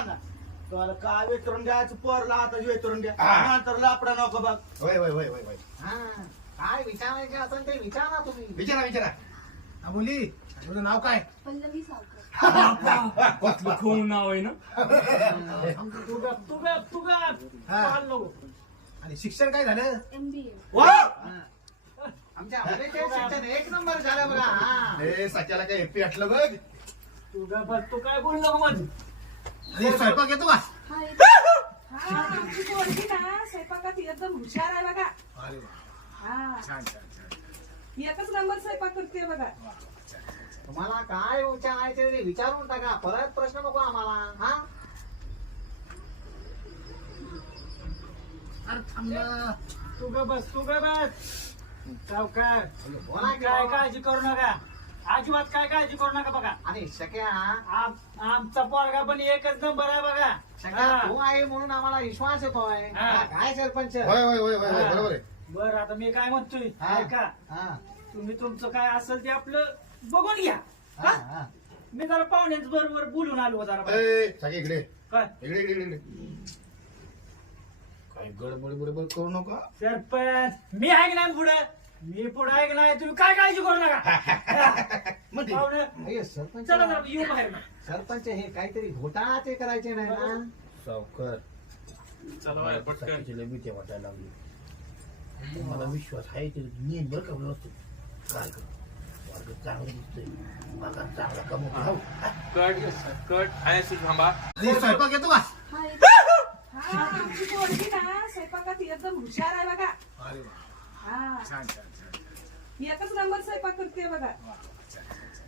सांगा. तुम्हाला काय वेतरून द्यायचं? पोरला आता वेतरून द्या. हा. नंतर लापडा नको बघ. होय होय होय होय होय. हा. काय विचारायचे असेल ते विचारा तुम्ही. विचारा विचारा. अबोली तुझं नाव काय? पल्लवी सावकर. कसलं खून नाव आहे ना? हा. आणि शिक्षण काय झालं? एम बी ए वा! आमच्या शिक्षण एक नंबर झालं बघा हा. ए सच्याला काय एपी आटलं बघ? तू गप बस, तू काय बोल नको मध्ये आणि स्वयंपाक येतो का? हा. हा आमची पोरगी ना स्वयंपाकात एकदम हुशार आहे बघा. अरे वा. हा. छान छान छान एकच नंबर स्वयंपाक करते बघा. तुम्हाला काय विचारायचे ते विचारून टाका. परत प्रश्न नको आम्हाला हा? अरे थांब ना. तू गप बस तू गप बस. सावकार. बोला की काय हो. काळजी करू नका. अजिबात काय काळजी करू नका बघा. आणि शक्या आम- आमचा पोरगा पण एकच नंबर आहे बघा. शक्या हा. तू आहे म्हणून आम्हाला विश्वास येतोय. हा. हा, काय सरपंच? होय होय होय होय होय हा. बरोबर आहे. बर आता मी काय म्हणतोय हा. ऐका. हा, तुम्ही तुमचं काय असेल ते आपलं बघून घ्या. हा, हा? हा. मी जरा पाहुण्यांच बरोबर बोलून आलो जरा. ए सगळे इकडे. काय? इकडे इकडे इकडे. काय गडबड गडबड करू नका. सरपंच मी ऐकणार पुढे? मी पुढे ऐकणार तुम्ही काय काळजी करू नका. पाहुणे अय्यो, सरपंच चला जरा येऊ बाहेर. सरपंच हे काहीतरी घोटाळा ते करायचे नाही ना? सावकार. चला बाहेर, पटकन. सकाळची लय भीती वाटायला लागली. मला विश्वास आहे ते नियम बरं का व्यवस्थित? काय कर वर्ग चांगलं दिसतंय. मला चांगला कमवतो हो. कट कट. आहे थांबा. स्वयंपाक येतो का? हा येतो. हा आमची पोरगी ना स्वयंपाकात एकदम हुशार आहे बघा. अरे वा. हा. छान छान छान एकच नंबर स्वयंपाक करते बघा.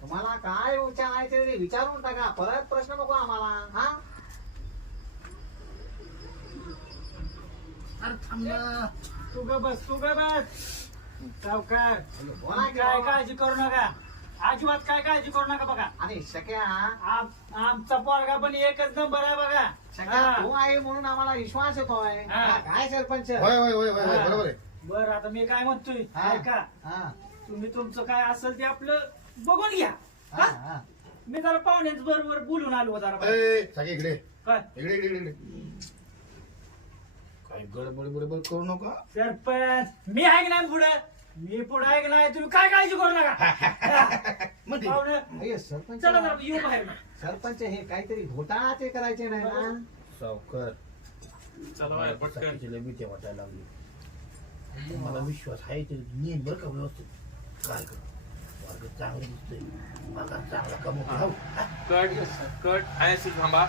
तुम्हाला काय विचारायचे ते विचारून टाका. परत प्रश्न नको आम्हाला हा? अरे थांब ना. तू ग बस तू ग बस. सावकार बोला काय हो. काळजी करू नका. अजिबात काय काळजी करू नका बघा. आणि शक्या आम- आमचा पोरगा पण एकच नंबर आहे बघा. शक्या हा. तू आहे म्हणून आम्हाला विश्वास येतोय. हा. हा, काय सरपंच? होय होय होय होय होय. बरोबर आहे. बर आता मी काय म्हणतोय हा. ऐका. हा, तुम्ही तुमचं काय असेल ते आपलं बघून घ्या. हा, हा? हा. मी जरा पाहुण्यांच बरोबर बोलून आलो जरा. ए सगळे इकडे. काय? इकडे इकडे इकडे. काय गडबड गडबड करू नका. सरपंच मी ऐकणार पुढे? मी पुढे ऐकणार तुम्ही काय काळजी करू नका. मग ठीक. पाहुणे अय्यो, सरपंच चला जरा येऊ बाहेर. सरपंच हे काहीतरी घोटाळा ते करायचे नाही ना? सावकार. चला बाहेर, पटकन. लय भीती वाटायला लागली. मला विश्वास आहे ते नियम बरं का व्यवस्थित? काय कर? वर्ग चांगलं दिसतंय. मला चांगला कमवतो. हो. कट कट. सुद्धा थांबा.